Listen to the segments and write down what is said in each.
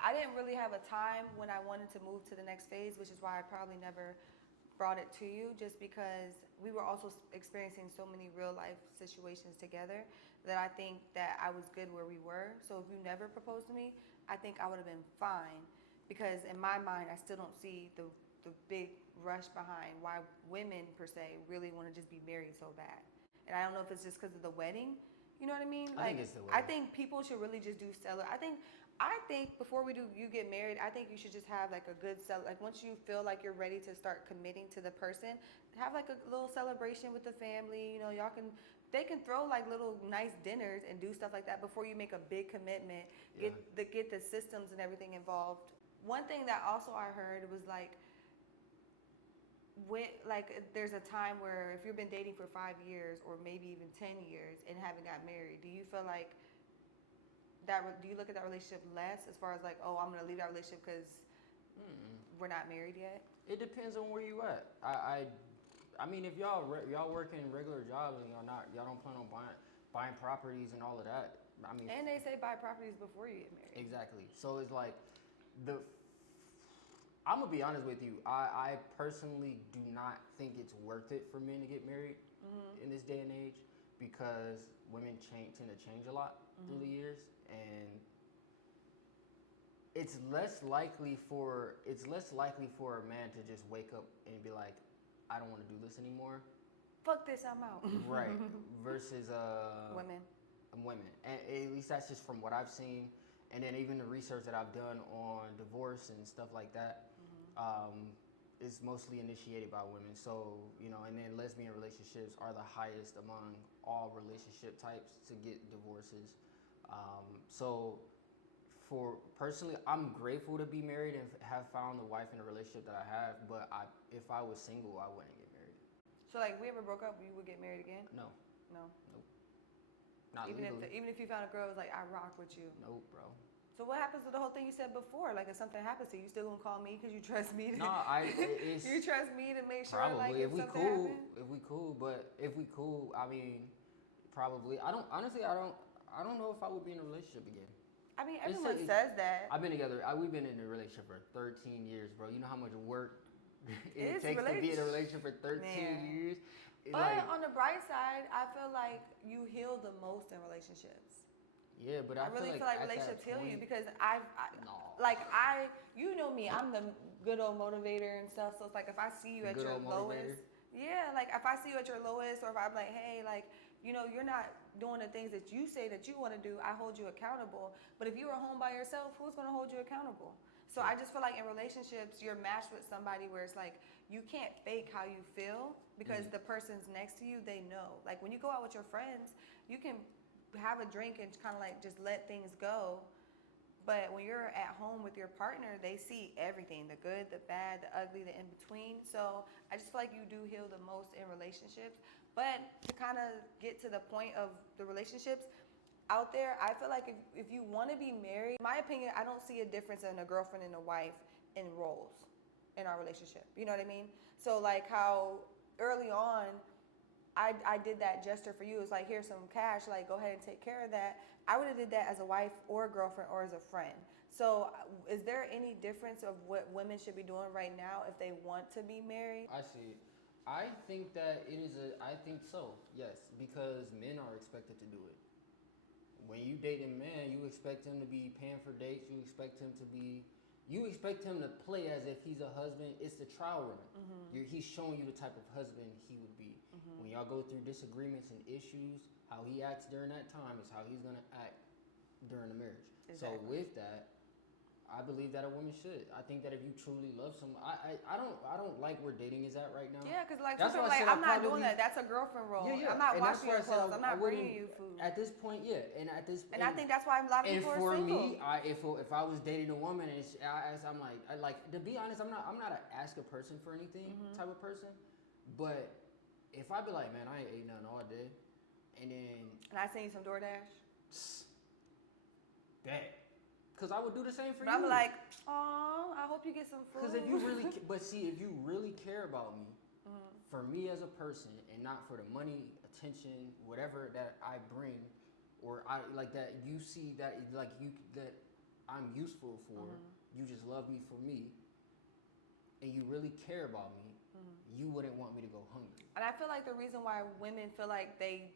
I didn't really have a time when I wanted to move to the next phase, which is why I probably never brought it to you, just because we were also experiencing so many real life situations together that I think that I was good where we were. So if you never proposed to me, I think I would have been fine, because in my mind I still don't see the big rush behind why women per se really want to just be married so bad. And I don't know if it's just because of the wedding. You know what I mean? I think Like, it's the I wedding. think people should really just do stellar. I think before you get married, I think you should just have like a good like once you feel like you're ready to start committing to the person, have like a little celebration with the family. You know, they can throw like little nice dinners and do stuff like that before you make a big commitment. Yeah. Get the systems and everything involved. One thing that also I heard was like, there's a time where if you've been dating for 5 years or maybe even 10 years and haven't got married, do you feel like do you look at that relationship less as far as like, oh, I'm gonna leave that relationship because we're not married yet? It depends on where you at. I mean, if y'all working regular jobs and y'all don't plan on buying properties and all of that. I mean, And they say buy properties before you get married. exactly. So it's like the. I'm gonna be honest with you. I personally do not think it's worth it for men to get married in this day and age, because women tend to change a lot through the years, and it's less likely for a man to just wake up and be like, I don't want to do this anymore. Fuck this, I'm out. Right. Versus Women. women. And at least that's just from what I've seen, and then even the research that I've done on divorce and stuff like that. Is mostly initiated by women. So, and then lesbian relationships are the highest among all relationship types to get divorces. So for personally, I'm grateful to be married and have found the wife in the relationship that I have, but if I was single, I wouldn't get married. So like, we ever broke up, you would get married again? No. No. Nope. Not Even legally. even if you found a girl who was like, I rock with you. Nope, bro. So what happens to the whole thing you said before? Like, if something happens to you, you still gonna call me because you trust me? You trust me to make sure. Probably, like, if we something cool, happens? if we cool, I mean, probably. I don't know if I would be in a relationship again. I mean, everyone says that. I've been together. We've been in a relationship for 13 years, bro. You know how much work it takes to be in a relationship for 13 years. But on the bright side, I feel like you heal the most in relationships. Yeah, but I really feel like relationships heal you, because No. you know me, I'm the good old motivator and stuff. So it's like, if I see you at your lowest, yeah, like if I see you at your lowest, or if I'm like, hey, like, you're not doing the things that you say that you want to do, I hold you accountable. But if you're at home by yourself, who's going to hold you accountable? So I just feel like in relationships, you're matched with somebody where it's like, you can't fake how you feel, because the person's next to you, they know. Like, when you go out with your friends, you can have a drink and kind of like just let things go. But when you're at home with your partner, they see everything, the good, the bad, the ugly, the in between. So I just feel like you do heal the most in relationships. But to kind of get to the point of the relationships out there, I feel like if you want to be married, in my opinion, I don't see a difference in a girlfriend and a wife in roles in our relationship. You know what I mean? So like how early on, I did that gesture for you. It was like, here's some cash, like, go ahead and take care of that. I would have did that as a wife or a girlfriend or as a friend. So is there any difference of what women should be doing right now if they want to be married? I see. I think that I think so, yes, because men are expected to do it. When you date a man, you expect him to be paying for dates, you expect him to play as if he's a husband. It's the trial run. He's showing you the type of husband he would be. When y'all go through disagreements and issues, how he acts during that time is how he's going to act during the marriage. Exactly. So with that, I believe that a woman should. I think that if you truly love someone, I don't like where dating is at right now. Yeah, because like some people like, I'm not doing that. That's a girlfriend role. Yeah. I'm not washing your clothes. I'm not bringing you food. At this point, yeah, and I think that's why a lot of people are single. And for me, if I was dating a woman and I'm like, to be honest, I'm not an ask a person for anything type of person, but if I be like, man, I ain't ate nothing all day, and I seen you some DoorDash. Bet. Because I would do the same for you. I'm like, oh, I hope you get some food. Because if you really care about me, for me as a person, and not for the money, attention, whatever that I bring, or I like that you see that like you that I'm useful for, you just love me for me, and you really care about me, you wouldn't want me to go hungry. And I feel like the reason why women feel like they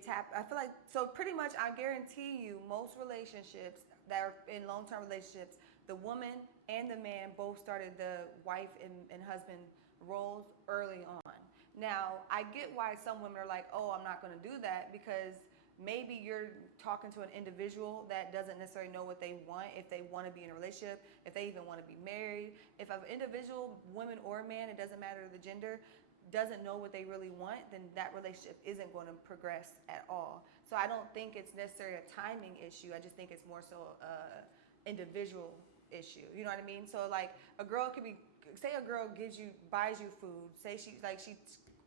tap, I feel like, so pretty much I guarantee you most relationships that are in long-term relationships, the woman and the man both started the wife and husband roles early on. Now, I get why some women are like, oh, I'm not going to do that, because maybe you're talking to an individual that doesn't necessarily know what they want, if they want to be in a relationship, if they even want to be married. If an individual, woman or man, it doesn't matter the gender, doesn't know what they really want, then that relationship isn't going to progress at all. So I don't think it's necessarily a timing issue. I just think it's more so a individual issue. You know what I mean? So like a girl could be, say a girl buys you food, say she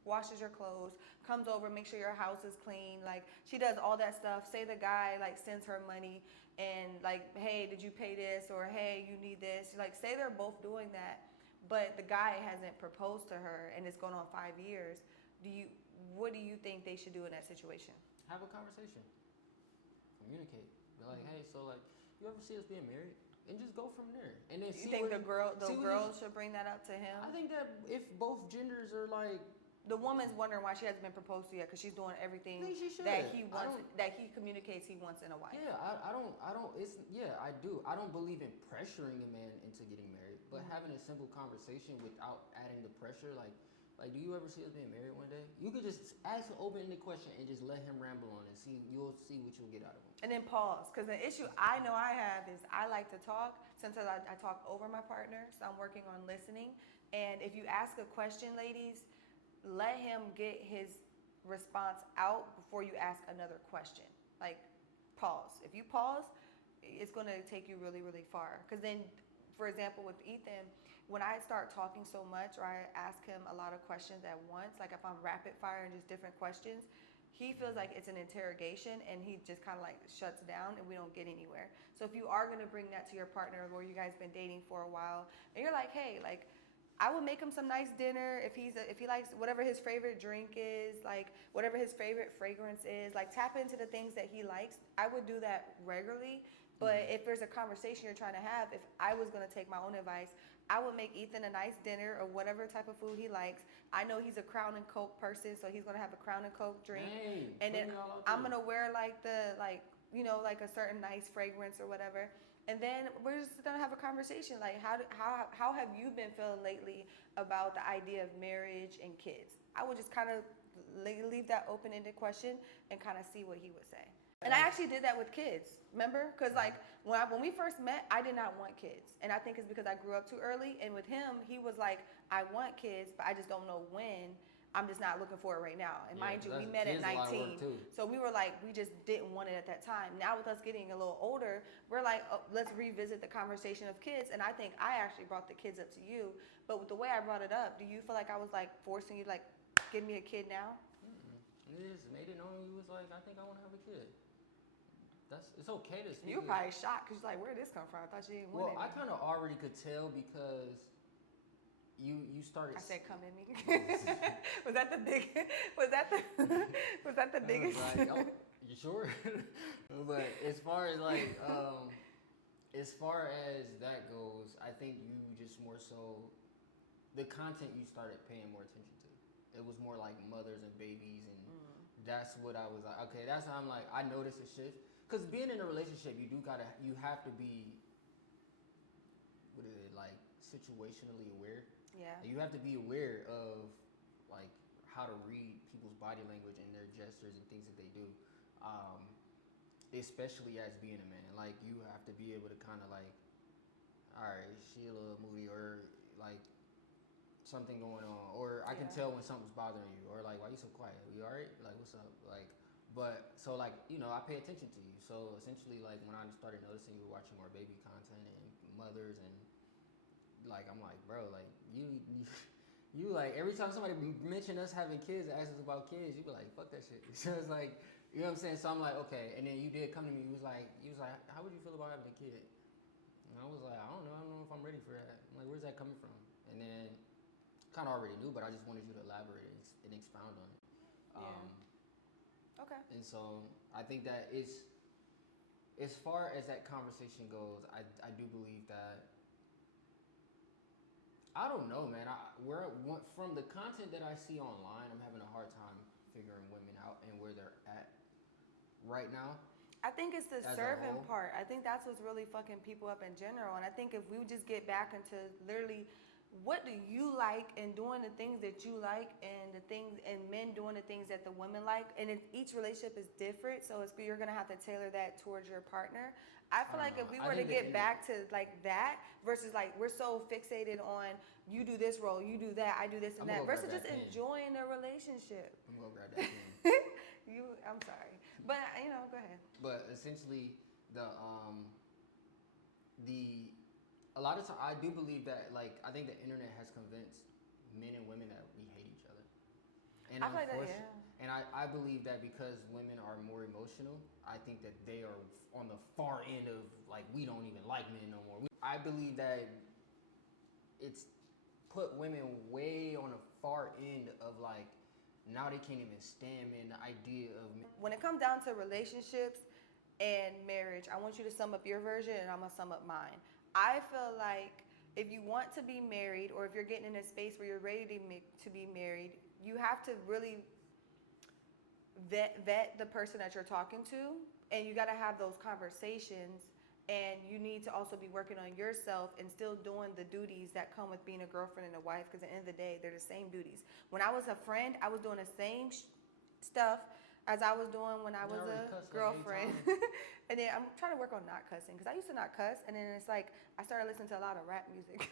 washes your clothes, comes over, makes sure your house is clean, like she does all that stuff. Say the guy like sends her money and like, hey, did you pay this, or hey, you need this, like say they're both doing that, but the guy hasn't proposed to her and it's going on 5 years. What do you think they should do in that situation? Have a conversation, communicate, be like, hey, so like, you ever see us being married? And just go from there. And then you think the girl should bring that up to him? I think that if both genders are like, the woman's wondering why she hasn't been proposed to yet, because she's doing everything that he wants, that he communicates he wants in a wife. Yeah, I don't. I do. I don't believe in pressuring a man into getting married, but having a simple conversation without adding the pressure, like, do you ever see us being married one day? You could just ask an open-ended question and just let him ramble on, and you'll see what you'll get out of him. And then pause, because the issue I know I have is I like to talk. Sometimes I talk over my partner, so I'm working on listening. And if you ask a question, ladies, let him get his response out before you ask another question. Like, pause. If you pause, it's going to take you really, really far. Because then, for example, with Ethan, when I start talking so much, or I ask him a lot of questions at once, like if I'm rapid fire and just different questions, he feels like it's an interrogation, and he just kind of like shuts down, and we don't get anywhere. So if you are going to bring that to your partner, or you guys been dating for a while, and you're like, hey, like, I would make him some nice dinner if he likes whatever his favorite drink is, like whatever his favorite fragrance is, like tap into the things that he likes. I would do that regularly. But if there's a conversation you're trying to have, if I was going to take my own advice, I would make Ethan a nice dinner or whatever type of food he likes. I know he's a Crown and Coke person, so he's going to have a Crown and Coke drink. And then I'm going to wear like like a certain nice fragrance or whatever. And then we're just gonna have a conversation, like how have you been feeling lately about the idea of marriage and kids? I would just kind of leave that open-ended question and kind of see what he would say. And I actually did that with kids, remember? Because like when we first met, I did not want kids, and I think it's because I grew up too early. And with him, he was like, I want kids, but I just don't know when. I'm just not looking for it right now. And mind you, we met at 19. So we were like, we just didn't want it at that time. Now with us getting a little older, we're like, oh, let's revisit the conversation of kids. And I think I actually brought the kids up to you. But with the way I brought it up, do you feel like I was like forcing you to like, give me a kid now? It just made it known you was like, I think I want to have a kid. It's okay to speak. You were probably shocked because you're like, where did this come from? I thought you didn't want it. Well, I kind of already could tell because you started. I said, "Come in me." Was that the big? Was that the biggest? Like, oh, you sure? But as far as like, as far as that goes, I think you just more so the content you started paying more attention to. It was more like mothers and babies, and that's what I was like. Okay, that's how I'm like. I noticed a shift because being in a relationship, you have to be. What is it like? Situationally aware. Yeah. You have to be aware of like how to read people's body language and their gestures and things that they do, especially as being a man. Like you have to be able to kind of like, all right, she a little moody, or like something going on, or I can tell when something's bothering you, or like, why you so quiet? Are you all right? Like, what's up? Like, but so like I pay attention to you. So essentially, like when I started noticing you were watching more baby content and mothers and like I'm like, bro, like you like every time somebody mention us having kids, ask us about kids, you be like, fuck that shit. So it's like, you know what I'm saying? So I'm like, okay. And then you did come to me. You was like, how would you feel about having a kid? And I was like, I don't know if I'm ready for that. I'm like, where's that coming from? And then kind of already knew, but I just wanted you to elaborate and expound on it. Okay. And so I think that it's as far as that conversation goes, I do believe that. I don't know, man. From the content that I see online, I'm having a hard time figuring women out and where they're at right now. I think it's the serving part. I think that's what's really fucking people up in general. And I think if we just get back into literally what do you like and doing the things that you like and the things and men doing the things that the women like, and each relationship is different, so you're gonna have to tailor that towards your partner. I feel like if we were to get back to like that versus like we're so fixated on you do this role, you do that, I do this and that, versus just enjoying the relationship. I'm gonna grab that pen. I'm sorry, but go ahead. But essentially, a lot of times, I do believe that, like, I think the internet has convinced men and women that we hate each other. And I feel like that, yeah. And I believe that because women are more emotional, I think that they are on the far end of, like, we don't even like men no more. I believe that it's put women way on the far end of, like, now they can't even stand men, the idea of... When it comes down to relationships and marriage, I want you to sum up your version and I'm going to sum up mine. I feel like if you want to be married or if you're getting in a space where you're ready to be married, you have to really vet the person that you're talking to, and you got to have those conversations, and you need to also be working on yourself and still doing the duties that come with being a girlfriend and a wife, because at the end of the day, they're the same duties. When I was a friend, I was doing the same stuff as I was doing when I was a girlfriend. And then I'm trying to work on not cussing, because I used to not cuss, and then it's like I started listening to a lot of rap music.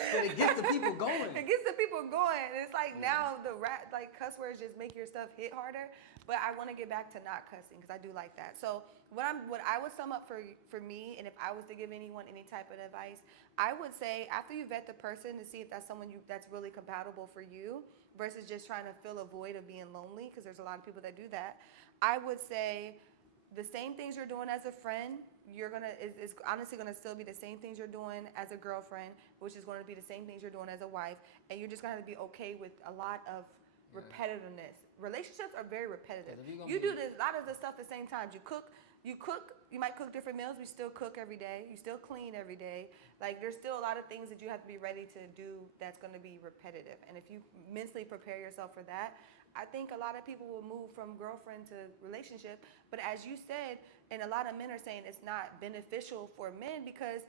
But it gets the people going. It gets the people going. And it's like now the rap, like cuss words just make your stuff hit harder. But I want to get back to not cussing because I do like that. So what I would sum up for me, and if I was to give anyone any type of advice, I would say after you vet the person to see if that's someone that's really compatible for you versus just trying to fill a void of being lonely, because there's a lot of people that do that. I would say the same things you're doing as a friend, it's honestly gonna still be the same things you're doing as a girlfriend, which is going to be the same things you're doing as a wife, and you're just gonna have to be okay with a lot of repetitiveness. Relationships are very repetitive. You do a lot of the stuff at the same time. You might cook different meals. We still cook every day. You still clean every day. Like there's still a lot of things that you have to be ready to do that's gonna be repetitive. And if you mentally prepare yourself for that, I think a lot of people will move from girlfriend to relationship. But as you said, and a lot of men are saying it's not beneficial for men, because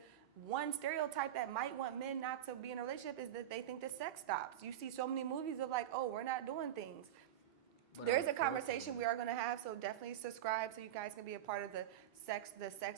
one stereotype that might want men not to be in a relationship is that they think that sex stops. You see so many movies of like, oh, we're not doing things. But there's a conversation we are going to have, so definitely subscribe so you guys can be a part of the sex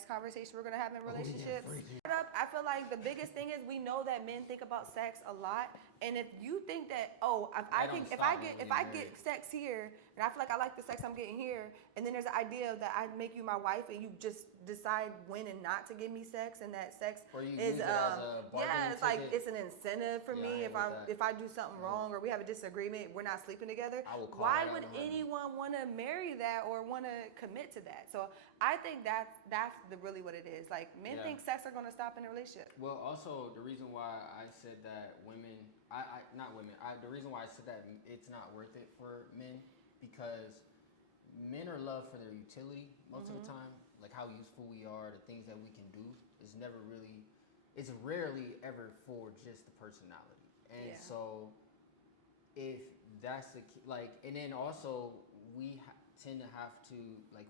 conversation we're going to have in relationships. I feel like the biggest thing is we know that men think about sex a lot, and if you think that if I get sex here and I feel like I like the sex I'm getting here, and then there's the idea that I make you my wife and you just decide when and not to give me sex, and that sex is it's like it's an incentive for me if I do something wrong or we have a disagreement, we're not sleeping together. Why would anyone want to marry that or want to commit to that? So I think that's really what it is. Like men think sex are going to stop in a relationship. Well, also the reason why I said that the reason why I said that it's not worth it for men, because men are loved for their utility most of the time, like how useful we are, the things that we can do. It's rarely ever for just the personality. And so if that's the and then also we tend to have to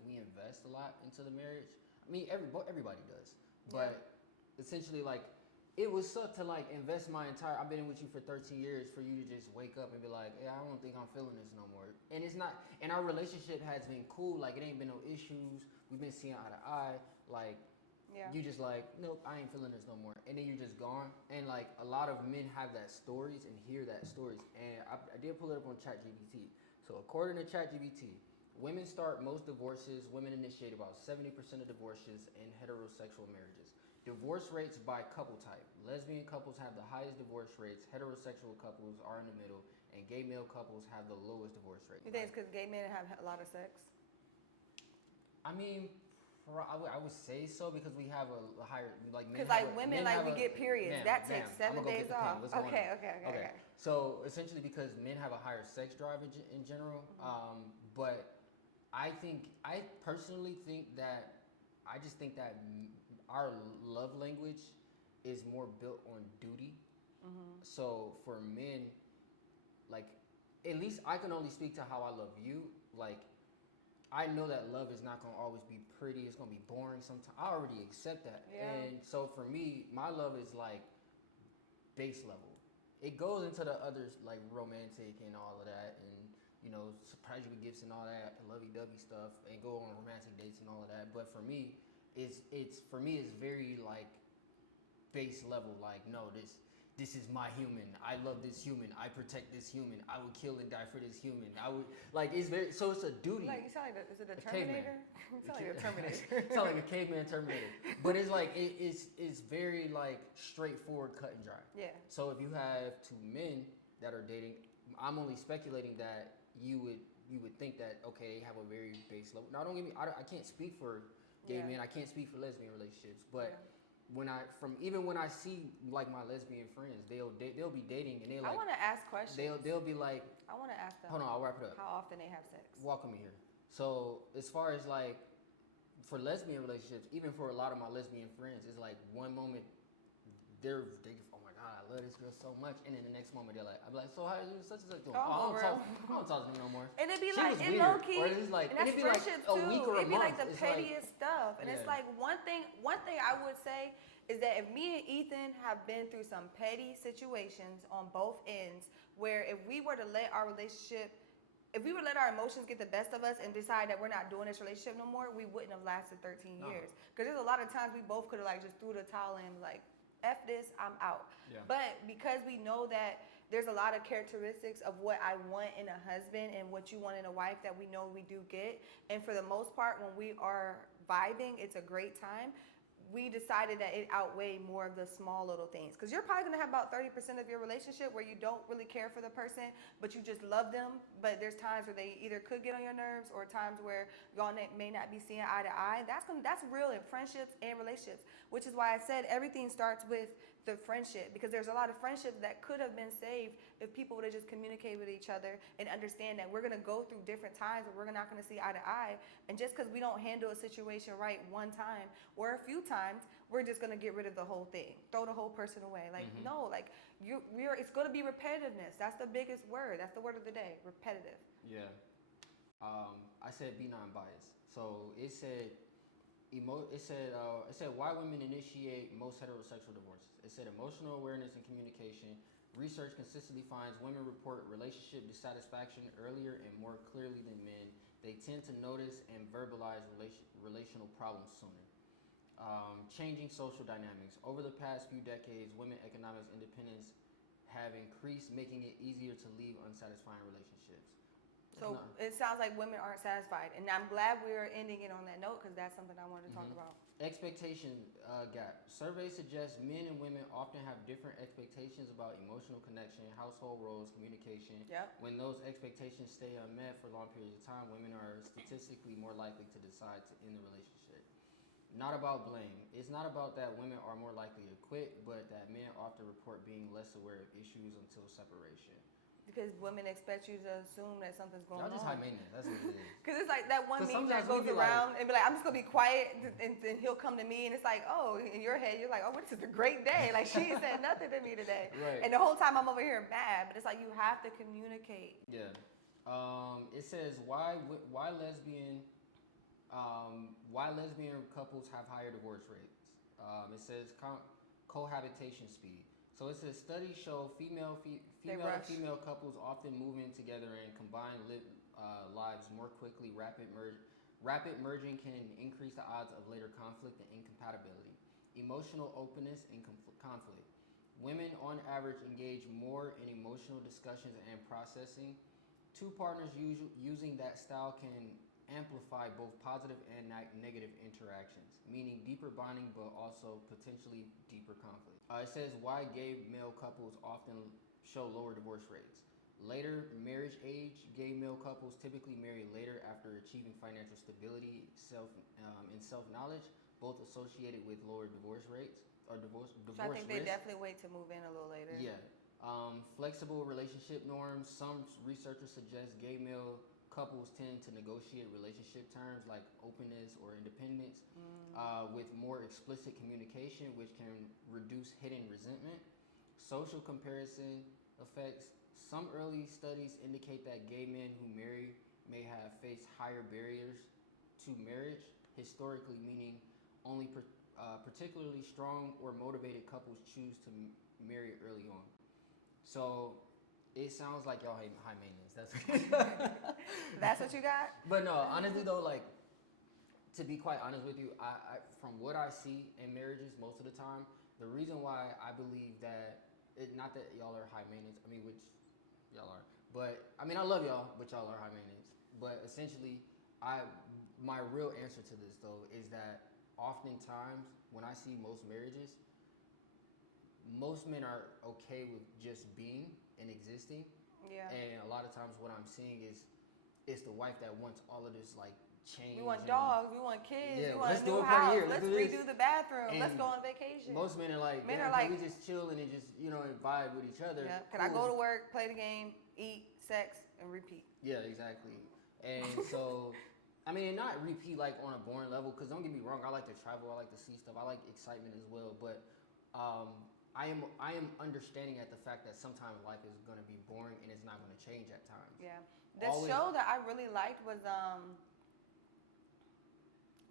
we invest a lot into the marriage. I mean, everybody does, but essentially it would suck to invest I've been with you for 13 years for you to just wake up and be like, yeah, I don't think I'm feeling this no more. And it's not, and our relationship has been cool. It ain't been no issues. We've been seeing eye to eye. You just nope, I ain't feeling this no more. And then you're just gone. And a lot of men have that stories and hear that stories. And I did pull it up on ChatGPT. So according to ChatGPT, women start most divorces. Women initiate about 70% of divorces in heterosexual marriages. Divorce rates by couple type. Lesbian couples have the highest divorce rates. Heterosexual couples are in the middle. And gay male couples have the lowest divorce rate. You think it's because gay men have a lot of sex? I mean, I would say so, because we have a higher men. Because women we get periods. That takes 7 days off. Okay. So essentially, because men have a higher sex drive in general, but I personally think that I just think that our love language is more built on duty. So for men, like, at least I can only speak to how I love you. Like, I know that love is not gonna always be pretty. It's gonna be boring sometimes. I already accept that. Yeah. And so for me, my love is like base level. It goes into the others like romantic and all of that, and surprise you with gifts and all that, lovey-dovey stuff, and go on romantic dates and all of that. But for me, it's very like base level. Like, no, this is my human. I love this human. I protect this human. I would kill and die for this human. I would like it's very so it's a duty. Like, you sound like is it a Terminator? You sound like a Terminator. Sound like a caveman Terminator. But it's like it's very like straightforward, cut and dry. Yeah. So if you have two men that are dating, I'm only speculating that you would think that okay, they have a very base level. Now don't get me. I can't speak for gay men. I can't speak for lesbian relationships, but. Yeah. When I see like my lesbian friends, they'll be dating and they like. I want to ask questions. They'll be like. I want to ask them. Hold on, I'll wrap it up. How often they have sex? Welcome me here. So as far as like, for lesbian relationships, even for a lot of my lesbian friends, it's like one moment they oh my god, I love this girl so much, and then the next moment they're like, I'm like, so how are you such and such doing? I don't talk to them no more. And it'd be she like, in low key, or it's like, and that's friendship like too. A week or it'd be month. Like the it's pettiest stuff, and yeah. it's like one thing I would say is that if me and Ethan have been through some petty situations on both ends, where if we were to let our relationship. If we would let our emotions get the best of us and decide that we're not doing this relationship no more, we wouldn't have lasted 13 years. Because there's a lot of times we both could have like just threw the towel in, like, F this, I'm out. Yeah. But because we know that there's a lot of characteristics of what I want in a husband and what you want in a wife that we know we do get. And for the most part, when we are vibing, it's a great time. We decided that it outweighed more of the small little things. Because you're probably going to have about 30% of your relationship where you don't really care for the person, but you just love them. But there's times where they either could get on your nerves or times where y'all may not be seeing eye to eye. That's real in friendships and relationships, which is why I said everything starts with the friendship, because there's a lot of friendships that could have been saved if people would have just communicated with each other and understand that we're going to go through different times where we're not going to see eye to eye. And just because we don't handle a situation right one time or a few times, we're just going to get rid of the whole thing, throw the whole person away. Like, no, like it's going to be repetitiveness. That's the biggest word. That's the word of the day, repetitive. Yeah. I said be non-biased. So it said why women initiate most heterosexual divorces. It said emotional awareness and communication. Research consistently finds women report relationship dissatisfaction earlier and more clearly than men. They tend to notice and verbalize relational problems sooner. Changing social dynamics. Over the past few decades, women's economic independence have increased, making it easier to leave unsatisfying relationships. So it sounds like women aren't satisfied. And I'm glad we are ending it on that note because that's something I wanted to talk about. Expectation gap. Surveys suggest men and women often have different expectations about emotional connection, household roles, communication. Yep. When those expectations stay unmet for long periods of time, women are statistically more likely to decide to end the relationship. Not about blame. It's not about that women are more likely to quit, but that men often report being less aware of issues until separation. Because women expect you to assume that something's going on. Y'all just high maintenance. That's what it is. Because it's like that one meme that goes around and be like, I'm just going to be quiet, and then he'll come to me, and it's like, oh, in your head, you're like, oh, this is a great day. Like, she ain't said nothing to me today. Right. And the whole time I'm over here mad, but it's like you have to communicate. Yeah. It says why lesbian couples have higher divorce rates. It says cohabitation speed. So it says studies show female to female couples often move in together and combine lives more quickly. Rapid merging can increase the odds of later conflict and incompatibility. Emotional openness and conflict. Women on average engage more in emotional discussions and processing. Two partners using that style can amplify both positive and negative interactions, meaning deeper bonding but also potentially deeper conflict. It says why gay male couples often show lower divorce rates. Later marriage age, gay male couples typically marry later after achieving financial stability and self-knowledge, both associated with lower divorce rates or divorce So I think they risk. definitely wait to move in a little later. Yeah. Flexible relationship norms. Some researchers suggest gay male couples tend to negotiate relationship terms like openness or independence with more explicit communication, which can reduce hidden resentment. Social comparison effects. Some early studies indicate that gay men who marry may have faced higher barriers to marriage, historically, meaning only particularly strong or motivated couples choose to marry early on. So it sounds like y'all high maintenance. That's what you got? But no, honestly though, like to be quite honest with you, I from what I see in marriages most of the time, the reason why I believe that not that y'all are high maintenance, I mean which y'all are, but I mean I love y'all, but y'all are high maintenance. But essentially, my real answer to this though is that oftentimes when I see most marriages, most men are okay with just being and existing. Yeah. And a lot of times what I'm seeing is it's the wife that wants all of this like change. We want dogs, we want kids, yeah, we want let's a new do a house, here. let's redo the bathroom, let's go on vacation. Most men are like, we just chill and just, and vibe with each other. Yeah. Can I go to work, play the game, eat, sex, and repeat? Yeah, exactly. And so, I mean, not repeat like on a boring level, because don't get me wrong, I like to travel, I like to see stuff, I like excitement as well, but I am understanding at the fact that sometimes life is going to be boring and it's not going to change at times. Yeah. The show that I really liked was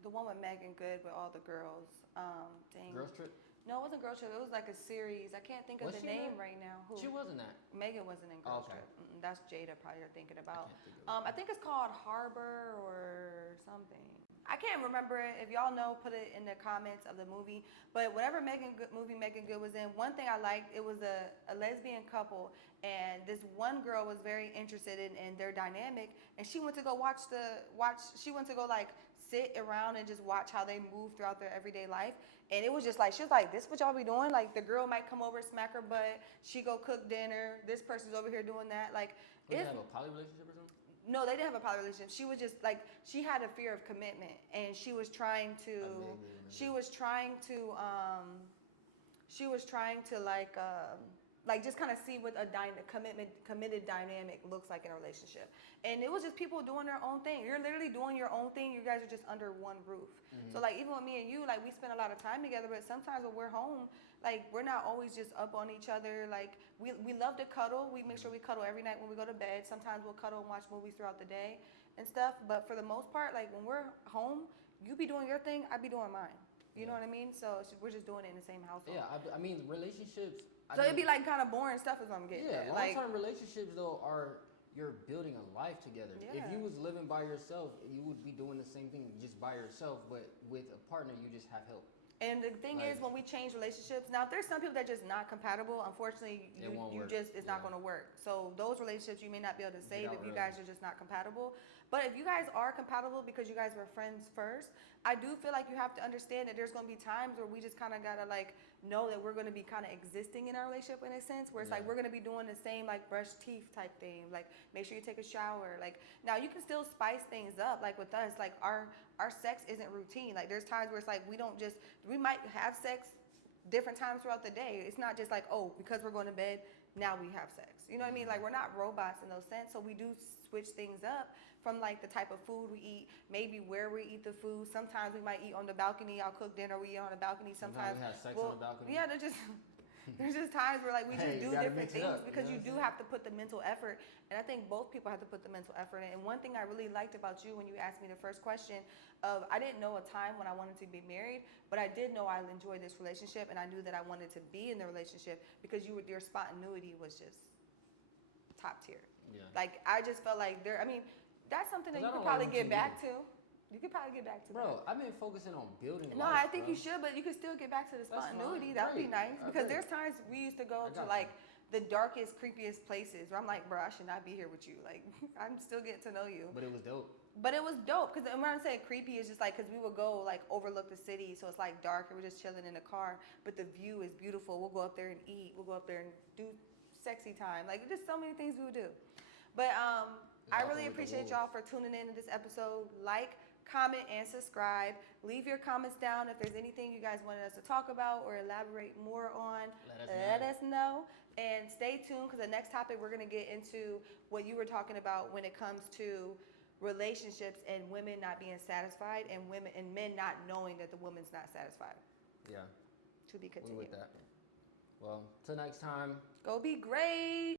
the one with Megan Good with all the girls. Girls Trip? No, it wasn't Girls Trip. It was like a series. I can't think of the name right now. Who? She wasn't that. Megan wasn't in Girls Trip. That's Jada probably you're thinking about. I think it's called Harbor or something. I can't remember it. If y'all know, put it in the comments of the movie. But whatever Megan Good was in, one thing I liked, it was a lesbian couple, and this one girl was very interested in their dynamic, and she went to go she went to go like sit around and just watch how they move throughout their everyday life. And it was just like, she was like, this what y'all be doing? Like the girl might come over, smack her butt, she go cook dinner, this person's over here doing that. Like, did they have a poly relationship or something? No, they didn't have a poly relationship. She was just like, she had a fear of commitment, and she was trying to like just kind of see what a committed dynamic looks like in a relationship. And it was just people doing their own thing. You're literally doing your own thing. You guys are just under one roof. Mm-hmm. So like even with me and you, like we spend a lot of time together, but sometimes when we're home, like we're not always just up on each other. Like we love to cuddle. We make sure we cuddle every night when we go to bed. Sometimes we'll cuddle and watch movies throughout the day and stuff. But for the most part, like when we're home, you be doing your thing, I be doing mine. You know what I mean? So we're just doing it in the same household. Yeah, I mean relationships. It'd be like kind of boring stuff is what I'm getting at. Long-term relationships though are you're building a life together. Yeah. If you was living by yourself, you would be doing the same thing just by yourself, but with a partner, you just have help. And the thing is, when we change relationships, now if there's some people that just not compatible, unfortunately, it's not going to work. So those relationships you may not be able to save if you guys are just not compatible. But if you guys are compatible because you guys were friends first, I do feel like you have to understand that there's going to be times where we just kind of got to like know that we're going to be kind of existing in our relationship in a sense where it's like we're going to be doing the same like brush teeth type thing, like make sure you take a shower. Like now you can still spice things up. Like with us, like our sex isn't routine. Like there's times where it's like we might have sex different times throughout the day. It's not just like, oh, because we're going to bed, now we have sex. You know what I mean? Like we're not robots in those sense. So we do switch things up from like the type of food we eat, maybe where we eat the food. Sometimes we might eat on the balcony. I'll cook dinner, we eat on the balcony. Sometimes we have sex on the balcony. Yeah, there's just times where like we just do different things because you do have to put the mental effort. And I think both people have to put the mental effort in. And one thing I really liked about you when you asked me the first question of, I didn't know a time when I wanted to be married, but I did know I enjoyed this relationship and I knew that I wanted to be in the relationship because your spontaneity was just top tier. Yeah. Like I just felt like that's something that you could probably get back to. You could probably get back to that. Bro, I've been focusing on building life. No, I think you should, but you could still get back to the spontaneity. That would be nice. Because there's times we used to go to like the darkest, creepiest places where I'm like, bro, I should not be here with you. Like, I'm still getting to know you. But it was dope. But it was dope. Because when I'm saying creepy, it's just like, because we would go like overlook the city. So it's like dark and we're just chilling in the car. But the view is beautiful. We'll go up there and eat. We'll go up there and do sexy time. Like, just so many things we would do. But I really appreciate y'all for tuning in to this episode. Like, comment, and subscribe. Leave your comments down if there's anything you guys wanted us to talk about or elaborate more on. Let us know. And stay tuned because the next topic we're going to get into what you were talking about when it comes to relationships and women not being satisfied and men not knowing that the woman's not satisfied. Yeah. To be We continued. with that. Well, till next time. Go be great.